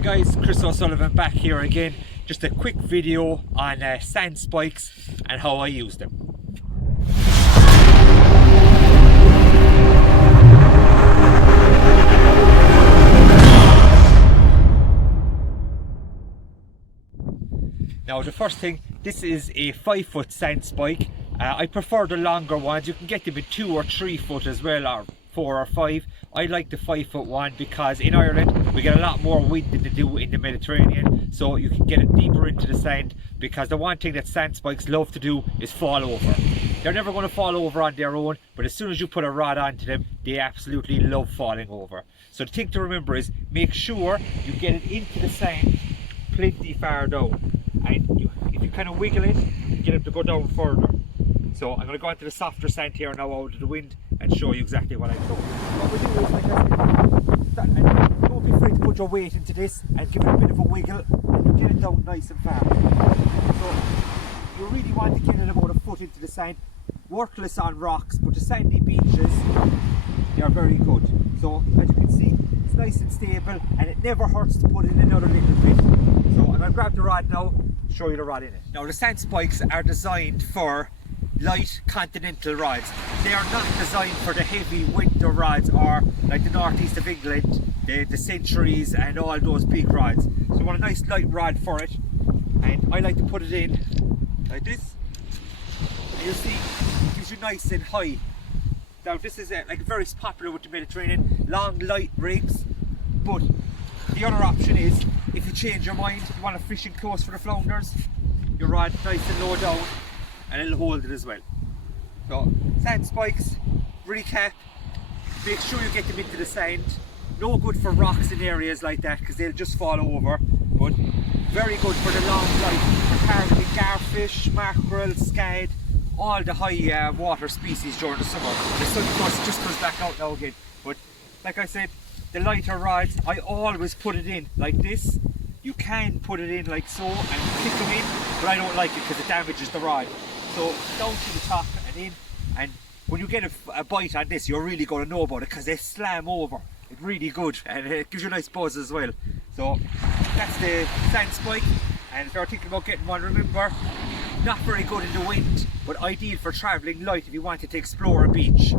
Hi guys, Chris O'Sullivan back here again. Just a quick video on sand spikes and how I use them. Now the first thing, this is a 5-foot sand spike. I prefer the longer ones. You can get them in 2 or 3 foot as well, or 4 or 5. I like the 5-foot one because in Ireland we get a lot more wind than they do in the Mediterranean, so you can get it deeper into the sand, because the one thing that sand spikes love to do is fall over. They're never going to fall over on their own, but as soon as you put a rod onto them, they absolutely love falling over. So the thing to remember is make sure you get it into the sand plenty far down, and if you kind of wiggle it, you get it to go down further. So I'm going to go into the softer sand here now out of the wind and show you exactly what I'm doing. What we do is, like I said, and don't be afraid to put your weight into this and give it a bit of a wiggle, and you get it down nice and fast. So you really want to get it about a foot into the sand. Worthless on rocks, but the sandy beaches, they are very good. So as you can see, it's nice and stable, and it never hurts to put in another little bit. So I'm going to grab the rod now, show you the rod in it. Now the sand spikes are designed for light continental rods. They are not designed for the heavy winter rods, or like the northeast of England, the centuries and all those big rods. So you want a nice light rod for it, and I like to put it in like this, and you'll see it gives you nice and high. Now this is like very popular with the Mediterranean, long light rigs, but the other option is, if you change your mind, you want to fish in close for the flounders, your rod nice and low down, and it'll hold it as well. So sand spikes, recap, make sure you get them into the sand. No good for rocks in areas like that because they'll just fall over, but very good for the long life, for targeting garfish, mackerel, scad, all the high water species during the summer. The sun of course just comes back out now again, but like I said, the lighter rods, I always put it in like this. You can put it in like so and click them in, but I don't like it because it damages the rod. So down to the top and in, and when you get a bite on this, you're really going to know about it because they slam over. It's really good, and it gives you a nice buzz as well. So that's the sand spike, and if you're thinking about getting one, remember, not very good in the wind, but ideal for travelling light if you wanted to explore a beach.